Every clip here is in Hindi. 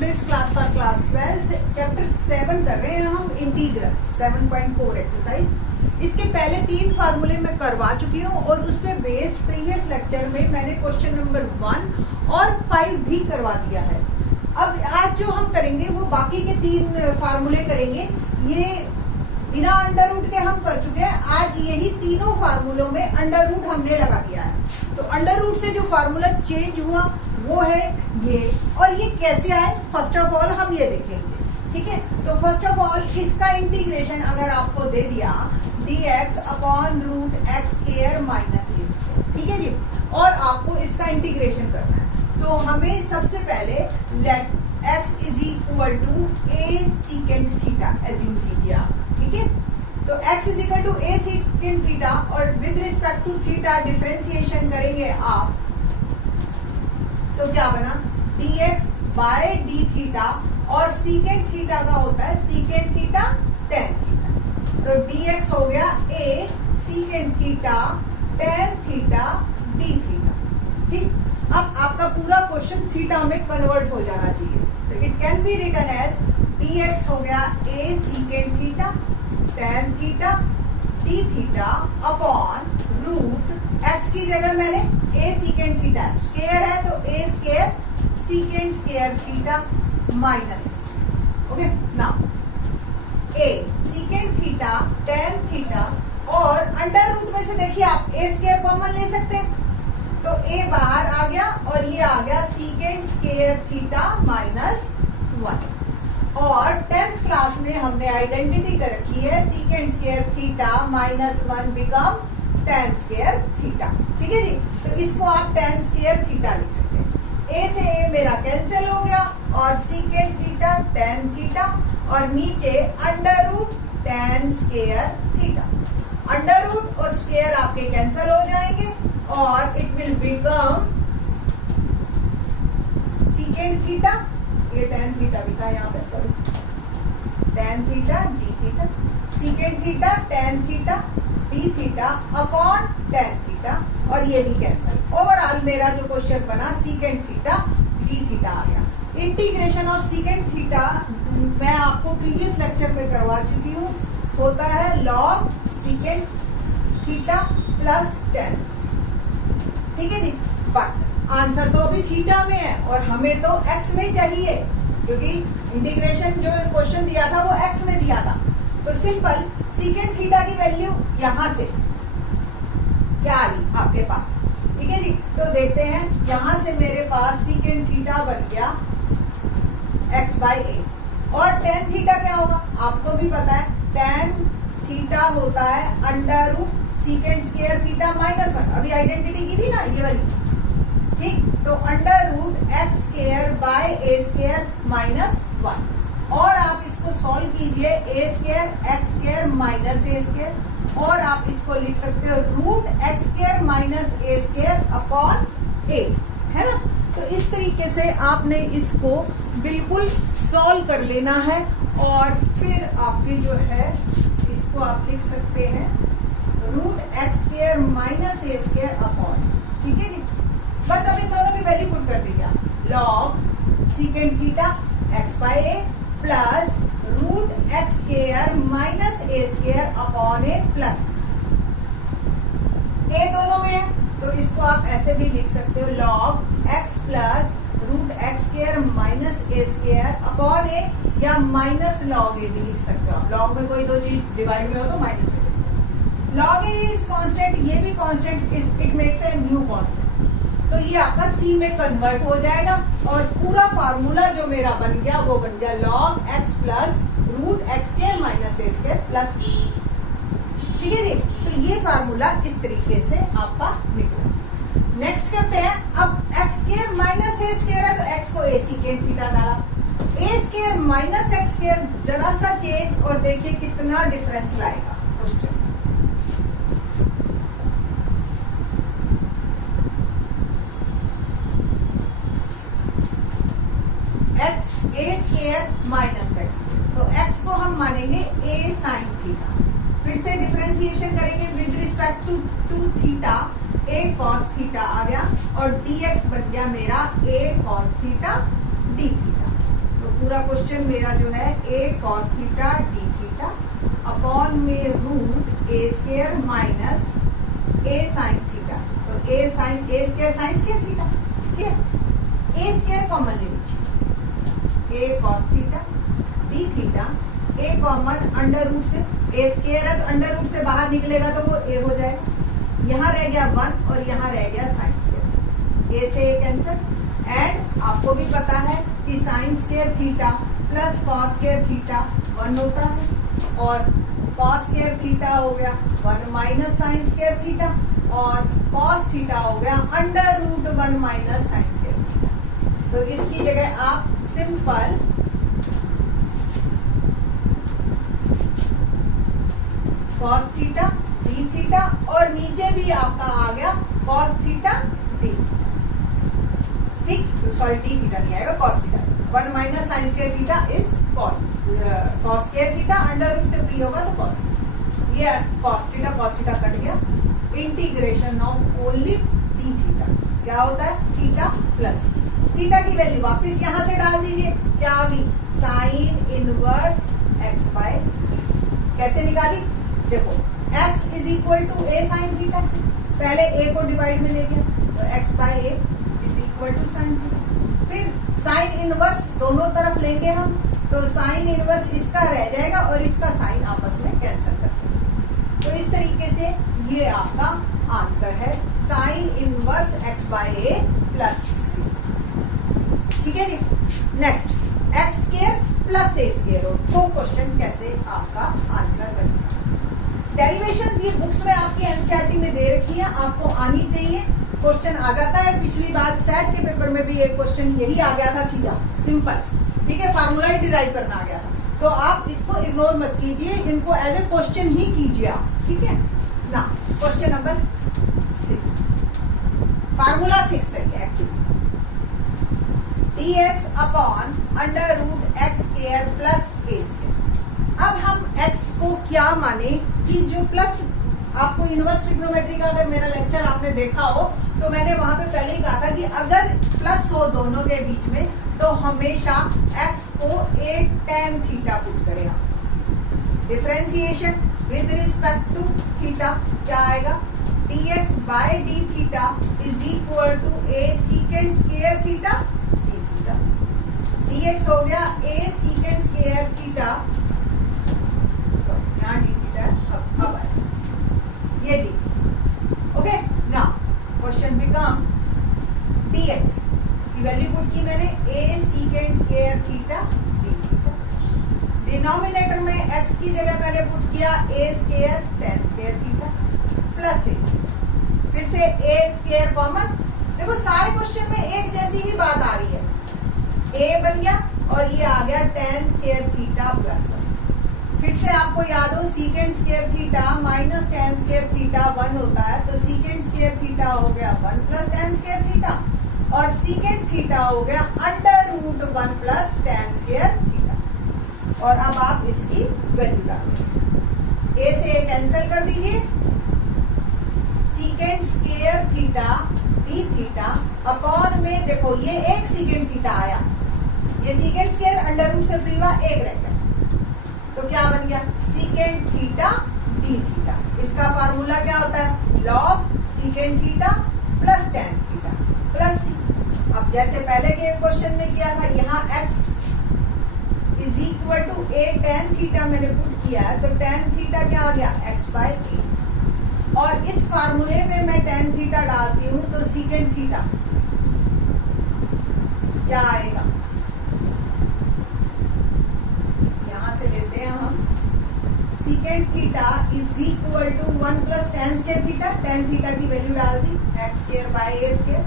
Today's class for class 12 chapter 7 कर रहे हैं हम, इंटीग्रल 7.4 एक्सरसाइज। इसके पहले 3 फार्मूले मैं करवा चुकी हूँ और उस पे बेस्ड प्रीवियस लेक्चर में मैंने क्वेश्चन नंबर 1 और 5 भी करवा दिया है। अब आज जो हम करेंगे वो बाकी के 3 फार्मूले करेंगे। ये बिना अंडर रूट के हम कर चुके हैं। आज यही तीनों फार्मूलों में अंडर रूट हमने लगा दिया है। तो अंडर रूट से जो फार्मूला चेंज हुआ वो है ये, और ये कैसे आए फर्स्ट ऑफ ऑल हम ये देखेंगे। ठीक है, तो फर्स्ट ऑफ ऑल इसका इंटीग्रेशन अगर आपको दे दिया dx upon root x square minus ए स्क्वायर, ठीक है जी, और आपको इसका इंटीग्रेशन करना है। तो हमें सबसे पहले let x is equal to a secant theta assume कीजिए आप। ठीक है, तो x is equal to a secant theta और with respect to theta differentiation करेंगे आप, तो क्या बना dx बाय डी थीटा, और सीकेंट थीटा का होता है सीकेंट थीटा टेन थीटा, तो dx हो गया a secant theta tan theta D theta. ठीक, अब आपका पूरा क्वेश्चन थीटा में कन्वर्ट हो जाना चाहिए, तो it can be written as dx हो गया a secant theta tan theta D theta upon root x की जगह मैंने a सीकेंट थीटा स्क्वायर है तो a square secant square theta minus. Okay, now a secant theta tan theta, और अंडर रूट में से देखिए आप a स्क्वायर कॉमन ले सकते हैं, तो a बाहर आ गया और ये आ गया सीकेंट स्क्वायर थीटा माइनस 1। और 10th क्लास में हमने आइडेंटिटी कर रखी है secant square theta minus 1 become ten square theta. ठीक है जी, तो इसको आप टेन स्क्वायर थीटा लिख सकते हैं। a से a मेरा कैंसिल हो गया और सीकेंट थीटा टेन थीटा, और नीचे under root tan square theta. Under root और स्क्वायर आपके कैंसिल हो जाएंगे और it will become secant theta, ये टेन थीटा लिखा है यहाँ पे, sorry, tan theta D theta, secant theta tan theta D theta upon tan theta, और ये भी कैंसिल। ओवरऑल मेरा जो क्वेश्चन बना सीकेंट थीटा डी थीटा आ गया। इंटीग्रेशन ऑफ सीकेंट थीटा मैं आपको प्रीवियस लेक्चर में करवा चुकी हूँ, होता है log secant theta plus ten. ठीक है जी, बट आंसर तो अभी थीटा में है और हमें तो एक्स में चाहिए, क्योंकि इंटीग्रेशन जो क्वेश्चन दिया था वो एक्स में दिया था। तो सिंपल सीकेंट थीटा की वैल्यू यहां से क्या आ गई आपके पास। ठीक है जी, तो देखते हैं, यहां से मेरे पास सीकेंट थीटा बन गया x बाई ए, और टेन थीटा क्या होगा आपको भी पता है, टेन थीटा होता है under root secant square theta minus 1। अभी आइडेंटिटी की थी ना ये वाली। ठीक, तो under root x square by a square minus 1, और आप इसको सॉल्व कीजिए a square x square minus A square, और आप इसको लिख सकते हो root x square minus A square upon a, है ना। तो इस तरीके से आपने इसको बिल्कुल सॉल्व कर लेना है, और फिर आपकी जो है इसको आप लिख सकते हैं रूट एक्स स्क्वायर माइनस ए स्क्वायर अपॉन। ठीक है जी, बस अब इन दोनों की वैल्यू पुट कर दीजिए, log secant theta X by A plus root x square minus A square upon A plus A दोनों में है, तो इसको आप ऐसे भी लिख सकते हो log X plus root x square minus A square upon A, या माइनस लॉग ए भी लिख सकते हो आप। लॉग में कोई दो चीज डिवाइड में हो तो माइनस में चलते। लॉग ए इज कांस्टेंट, ये भी constant, it makes a new constant, तो ये आपका सी में कन्वर्ट हो जाएगा, और पूरा फार्मूला जो मेरा बन गया वो बन गया log X plus root x square minus ए स्क्वायर प्लस सी। ठीक है जी, तो ये फार्मूला इस तरीके से आपका निकला। नेक्स्ट करते हैं, अब एक्स स्क्वायर माइनस ए स्क्वायर है तो एक्स को ए सीकेंट थीटा डाला, ए स्क्वायर माइनस एक्स स्क्वायर, जरा सा चेंज और देखिए कितना डिफरेंस लाएगा क्वेश्चन। एक्स ए स्क्वायर माइनस एक्स, तो एक्स को हम मानेंगे ए साइन थीटा, फिर से डिफरेंशिएशन करेंगे with respect to theta, a cos theta आ गया, और dx बन गया मेरा a cos theta D theta. पूरा क्वेश्चन मेरा जो है a cos theta d theta upon में root a square minus a sin theta. तो a square sin square theta, ठीक है। a स्क्वायर कॉमन ले लीजिए, a cos theta d theta, a common under root से, a स्क्वायर है तो अंडर रूट से बाहर निकलेगा तो वो a हो जाएगा। यहाँ रह गया 1 और यहाँ रह गया sin स्क्वायर, a से a कैंसिल। एंड आपको भी पता है कि sin square theta plus cos square theta 1 होता है, और cos स्क्वायर थीटा हो गया 1 माइनस sin स्क्वायर थीटा, और cos थीटा हो गया under root 1 minus sin square theta. तो इसकी जगह आप simple cos theta d theta और नीचे भी आपका आ गया cos थीटा d थीटा, ठीक। सॉरी d थीटा नहीं आएगा, cos theta. 1 minus sin square theta is cos square theta, under root से फ्री होगा तो cos थीटा। ये cos थीटा कट गया। Integration of only d theta क्या होता है, थीटा प्लस थीटा की वैल्यू वापस यहाँ से डाल दीजिए, क्या आ गई साइन इनवर्स x बाय। कैसे निकाली, देखो x is equal to a sine theta, पहले a को डिवाइड में ले गया तो x by a is equal to sine theta. फिर साइन इनवर्स दोनों तरफ लेंगे हम, तो साइन इनवर्स इसका रह जाएगा और इसका साइन आपस में कैंसिल कर देंगे। तो इस तरीके से ये आपका आंसर है sine inverse x by a plus c, ठीक है जी। Next x square plus a square हो तो क्वेश्चन कैसे आपका आंसर बनेगा। डेरिवेशंस ये बुक्स में आपकी एनसीईआरटी में दे रखी है, आपको आनी चाहिए, क्वेश्चन आ जाता है। पिछली बार सेट के पेपर में भी एक क्वेश्चन यही आ गया था, सीधा सिंपल, ठीक है, फार्मूला ही डिराइव करना आ गया था। तो आप इसको इग्नोर मत कीजिए, इनको एज ए क्वेश्चन ही कीजिए आप, ठीक है ना। क्वेश्चन नंबर 6, फार्मूला 6 है actually, dx upon under root x square plus a square. अब हम x को क्या माने कि जो प्लस, आपको इनवर्स ट्रिग्नोमेट्री का अगर मेरा लेक्चर आपने देखा हो तो मैंने वहां पे पहले ही कहा था कि अगर प्लस हो दोनों के बीच में तो हमेशा x को a tan थीटा पुट करें आप। Differentiation with respect to theta क्या आएगा, dx by d theta is equal to a secant square theta d theta. dx हो गया a सीकेंड स्क्वायर थीटा, यहाँ d थीटा है, अब आए ये d, okay. Now question become dx की वैल्यू पुट की मैंने a secant square theta d theta. Denominator में x की जगह मैंने पुट किया a square tan square theta plus a। फिर से a स्क्वायर कॉमन, देखो सारे क्वेश्चन में एक जैसी ही बात आ रही है, a बन गया और ये आ गया tan स्क्वायर थीटा प्लस 1। फिर से आपको याद हो सीकेंड square theta minus tan square theta 1 होता है, तो सीकेंड स्क्वायर थीटा हो गया 1 प्लस tan स्क्वायर थीटा, और सीकेंड थीटा हो गया under root 1 plus tan square theta. और अब आप इसकी वैल्यू डालें, a से a कैंसिल कर दीजिए, सीकेंड square theta d theta upon में, देखो ये एक सीकेंड थीटा आया, ये सीकेंड स्क्वायर अंडर रूट से फ्री हुआ, एक रह गया, तो क्या बन गया सीकेंड थीटा d थीटा। इसका फार्मूला क्या होता है, log secant theta plus tan theta plus c। अब जैसे पहले के क्वेश्चन में किया था, यहाँ x is equal to a tan theta मैंने पुट किया है, तो tan थीटा क्या आ गया x बाय a, और इस फार्मूले में मैं tan थीटा डालती हूँ तो सीकेंड थीटा क्या आएगा, secant theta is equal to 1 plus tan square theta, tan theta की वैल्यू डाल दी x square by a square,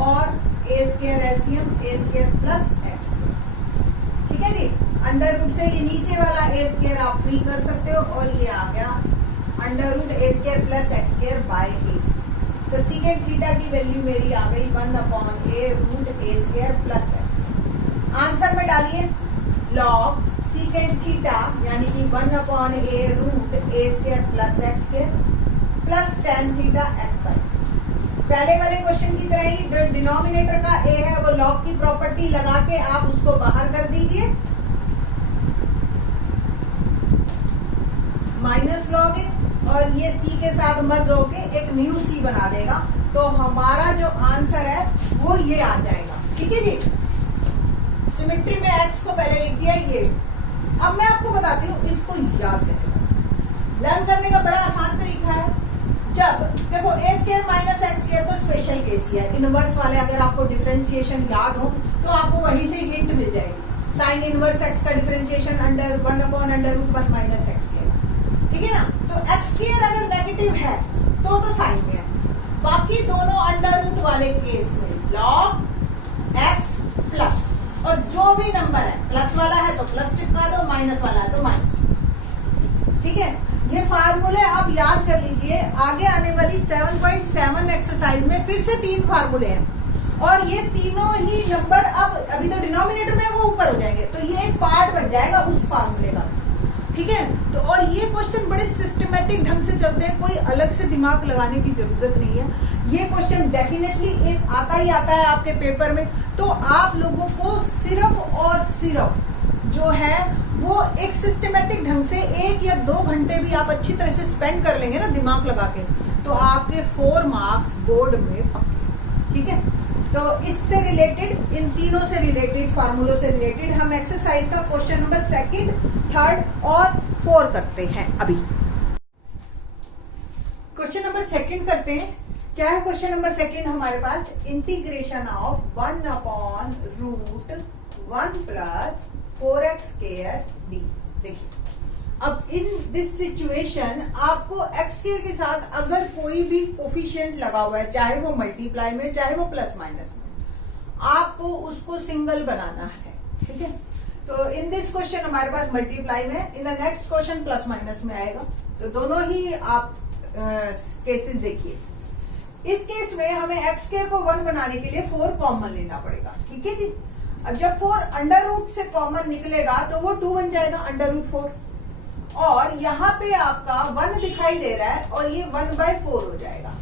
और a square LCM a square plus x square, ठीक है जी। अंडर रूट से ये नीचे वाला a स्क्वायर आप फ्री कर सकते हो, और ये आ गया under root a square plus x square by a। तो सीकेंड थीटा की वैल्यू मेरी आ गई 1 upon a root a square plus x। Answer में डालिए लॉग सीकेंड थीटा यानी कि 1 upon a root a square plus x square plus tan theta x by. पहले वाले क्वेश्चन की तरह ही जो डिनोमिनेटर का a है वो लॉग लॉग की प्रॉपर्टी लगा के आप उसको बाहर कर दीजिए, माइनस लॉग इन, और ये सी के साथ मर्ज होके एक न्यू सी बना देगा। तो हमारा जो आंसर है वो ये आ जाएगा। ठीक है जी, सिमेट्री में एक्स को पहले लिख दिया ये। अब मैं आपको बताती हूँ इसको याद कैसे करना। लर्न करने का बड़ा आसान तरीका है। जब देखो ए स्क्वायर माइनस एक्स स्क्वायर तो स्पेशल केस ही है, इनवर्स वाले अगर आपको डिफरेंशिएशन याद हो तो आपको वहीं से हिंट मिल जाएगी। साइन इनवर्स एक्स का differentiation under 1/√1 minus x square. ठीक है ना, तो एक्स स्क्वायर अगर नेगेटिव है तो साइन में है, बाकी दोनों अंडर रूट वाले केस में लॉग एक्स प्लस, और जो भी नंबर है प्लस वाला है तो प्लस चिपका दो, माइनस वाला है तो माइनस। ठीक है, ये फार्मूले आप याद कर लीजिए। आगे आने वाली 7.7 एक्सरसाइज में फिर से 3 फार्मूले हैं और ये तीनों ही नंबर अब अभी तो डिनोमिनेटर में वो ऊपर हो जाएंगे, तो ये एक पार्ट बन जाएगा उस फार्मूले का। ठीक है, तो और ये क्वेश्चन बड़े सिस्टमेटिक ढंग से चलते हैं, कोई अलग से दिमाग लगाने की जरूरत नहीं है। ये क्वेश्चन डेफिनेटली एक आता ही आता है आपके पेपर में, तो आप लोगों को सिर्फ और सिर्फ जो है वो एक सिस्टमेटिक ढंग से 1 या 2 घंटे भी आप अच्छी तरह से स्पेंड कर लेंगे ना दिमाग लगा के, तो आपके 4 मार्क्स बोर्ड में पक्के। ठीक है, तो इससे रिलेटेड, इन तीनों से रिलेटेड, फार्मूलों से रिलेटेड हम एक्सरसाइज का क्वेश्चन नंबर 2, 3 और 4 करते हैं। अभी क्वेश्चन नंबर 2 करते हैं। क्या है क्वेश्चन नंबर 2 हमारे पास? Integration of 1/√1 + 4x square d. देखिए, अब इन दिस सिचुएशन आपको x स्क्वायर के साथ अगर कोई भी कोफिशिएंट लगा हुआ है, चाहे वो मल्टीप्लाई में चाहे वो प्लस माइनस में, आपको उसको सिंगल बनाना है। ठीक है, तो इन दिस क्वेश्चन हमारे पास मल्टीप्लाई में, in the next question plus minus में आएगा। तो दोनों ही आप केसेस देखिए। इस केस में हमें x स्क्वायर को 1 बनाने के लिए 4 कॉमन लेना पड़ेगा। ठीक है जी, अब जब 4 अंडर रूट से कॉमन निकलेगा तो वो 2 बन जाएगा, √4, और यहाँ पे आपका 1 दिखाई दे रहा है और ये 1/4 हो जाएगा।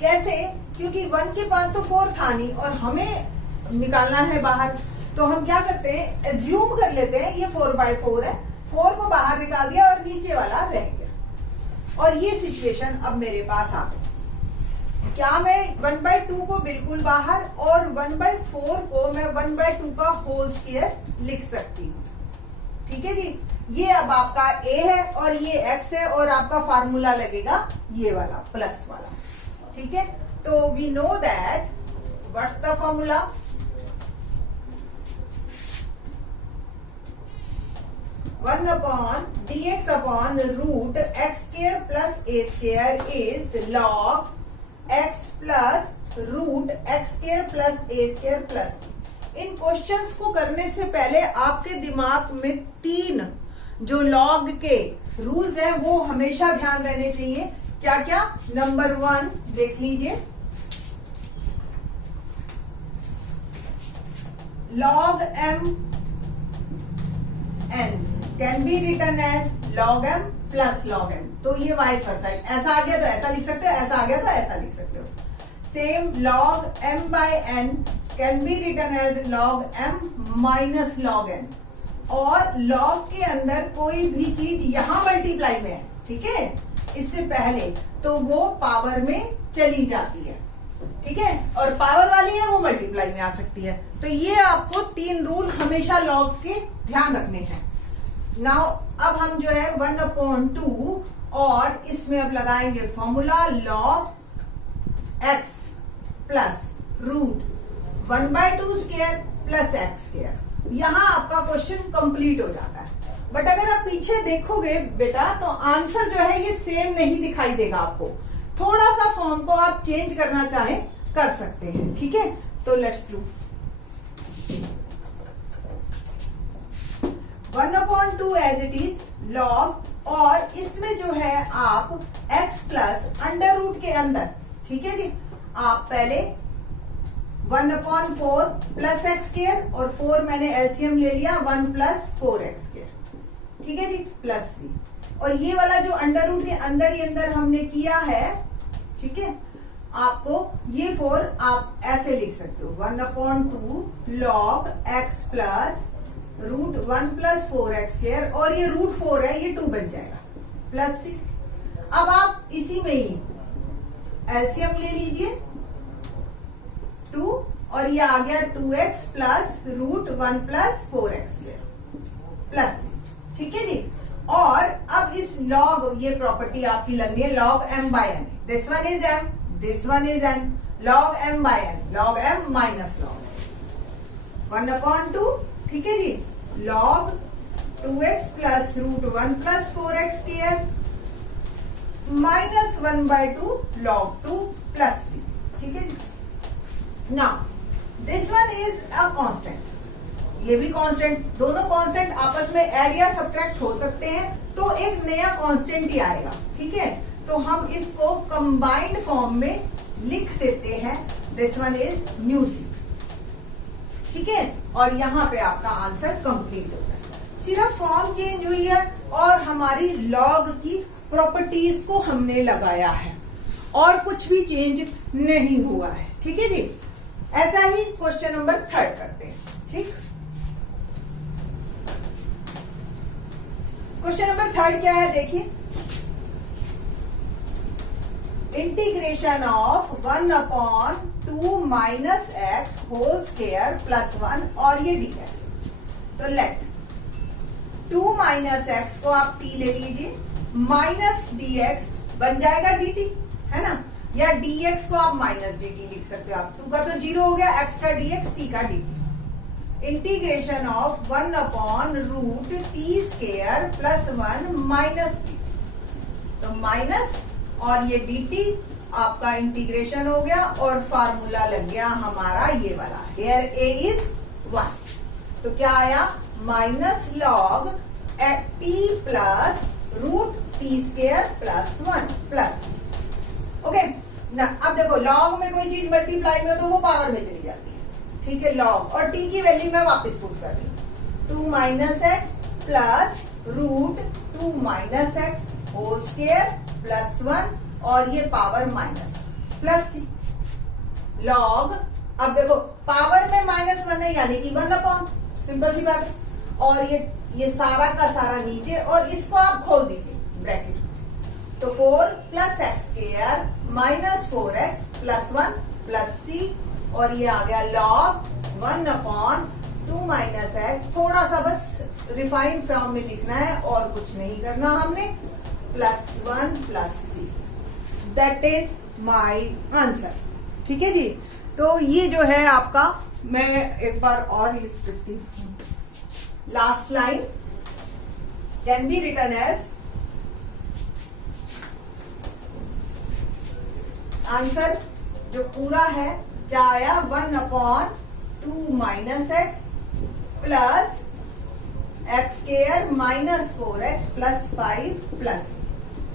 कैसे? क्योंकि 1 के पास तो 4 था नहीं और हमें निकालना है बाहर, तो हम क्या करते हैं, एज्यूम कर लेते हैं ये 4/4 है, 4 को बाहर निकाल दिया और नीचे वाला रह गया। और ये सिचुएशन अब मेरे पास आ गई। क्या मैं 1/2 को बिल्कुल बाहर और 1/4 को मैं 1/2 का होल स्क्वायर लिख सकती हूँ। ठीक है जी, ये अब आपका a है और ये x है और आपका फार्मूला लगेगा ये वाला प्लस वाला। ठीक है, तो we know that what's the formula, (1/dx/√x² + a² is log x plus √x² + a² plus। In questions को करने से पहले आपके दिमाग में 3 जो लॉग के रूल्स हैं वो हमेशा ध्यान रहने चाहिए। क्या क्या? नंबर 1 देख लीजिए, log m n can be written as log m plus log n। तो ये वाइस वर्सा, ऐसा आ गया तो ऐसा लिख सकते हो, ऐसा आ गया तो ऐसा लिख सकते हो। Same log m/n can be written as log m minus log n, और log के अंदर कोई भी चीज यहां मल्टीप्लाई में है, ठीक है, इससे पहले तो वो पावर में चली जाती है। ठीक है, और पावर वाली है वो मल्टीप्लाई में आ सकती है। तो ये आपको 3 रूल हमेशा लॉग के ध्यान रखने हैं। नाउ अब हम जो है 1/2 और इसमें अब लगाएंगे formula log x plus √1/2 square plus x square. यहां आपका क्वेश्चन कंप्लीट हो जाता है। बट अगर आप पीछे देखोगे बेटा तो आंसर जो है ये सेम नहीं दिखाई देगा आपको, थोड़ा सा फॉर्म को आप चेंज करना चाहें कर सकते हैं। ठीक है, तो let's do 1/2 as it is log, और इसमें जो है आप x प्लस अंडर रूट के अंदर, ठीक है जी, आप पहले 1/4 प्लस एक्स स्क्वायर, और 4 मैंने एलसीएम ले लिया, 1 प्लस 4x स्क्वायर, ठीक है जी, प्लस c, और ये वाला जो अंडर रूट के अंदर ही अंदर हमने किया है, ठीक है। आपको ये 4 आप ऐसे लिख सकते हो 1/2 log x plus √1 + 4x square, और ये √4 है, ये 2 बन जाएगा प्लस c। अब आप इसी में ही एलसीएम ले लीजिए 2, और ये आ गया 2x plus √1 + 4x square plus c। ठीक है जी। और अब इस log, ये प्रॉपर्टी आपकी लगनी है log m/n, this one is m, this one is n, log m/n, log m minus log 1/2, ठीक है जी, log 2x plus √1 + 4x square minus 1/2 log 2 plus c। ठीक है जी। Now this one is a constant, ये भी कांस्टेंट, दोनों कांस्टेंट आपस में ऐड या सब्ट्रैक्ट हो सकते हैं, तो एक नया कांस्टेंट ही आएगा। ठीक है, तो हम इसको कंबाइंड फॉर्म में लिख देते हैं, दिस वन इज μc। ठीक है, और यहाँ पे आपका आंसर कंप्लीट होता है। सिर्फ फॉर्म चेंज हुई है और हमारी लॉग की प्रॉपर्टीज को हमने लगाया है, और कुछ भी चेंज नहीं हुआ है। ठीक है जी। ऐसा ही क्वेश्चन नंबर 3 करते हैं। ठीक, क्वेश्चन नंबर 3 क्या है, देखिए, integration of 1/2 minus x whole square plus 1, और ये dx। तो लेट 2 माइनस x को आप t ले लीजिए, माइनस dx बन जाएगा dt, है ना, या dx को आप माइनस dt लिख सकते हो। आप 2 का तो 0 हो गया, x का dx, t का dt। Integration of 1/√t² plus 1 minus dt, तो माइनस और ये dt आपका इंटीग्रेशन हो गया, और फार्मूला लग गया हमारा ये वाला, here a is 1, तो क्या आया, minus log t plus √t² plus 1 plus. Okay ना, अब देखो लॉग में कोई चीज मल्टीप्लाई में हो तो वो पावर में चली जाती है। ठीक है, लॉग और t की वैल्यू मैं वापस पुट कर रही हूँ, 2 minus x plus √2 minus x whole square plus 1, और ये power minus plus c log. अब देखो पावर में -1 है, यानी कि 1/, सिंपल सी बात है, और ये सारा का सारा नीचे, और इसको आप खोल दीजिए ब्रैकेट, तो 4 + x square minus 4x plus 1 plus c, और ये आ गया log 1/2 माइनस x। थोड़ा सा बस रिफाइंड फॉर्म में लिखना है और कुछ नहीं करना हमने, plus 1 plus c, that is my answer. ठीक है जी। तो ये जो है आपका, मैं एक बार और लिख देती हूँ, last line can be written as answer जो पूरा है क्या आया, 1/2 minus x plus x² minus 4x plus 5 plus.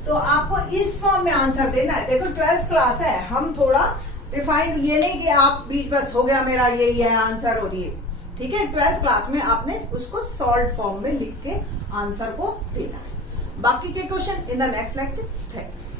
तो आपको इस फॉर्म में आंसर देना है। देखो 12th क्लास है, हम थोड़ा रिफाइंड, ये नहीं कि आप बीच बस हो गया मेरा यही है आंसर और ये। ठीक है, 12th क्लास में आपने उसको सॉल्व फॉर्म में लिख के आंसर को देना है। बाकी के question in the next lecture. Thanks.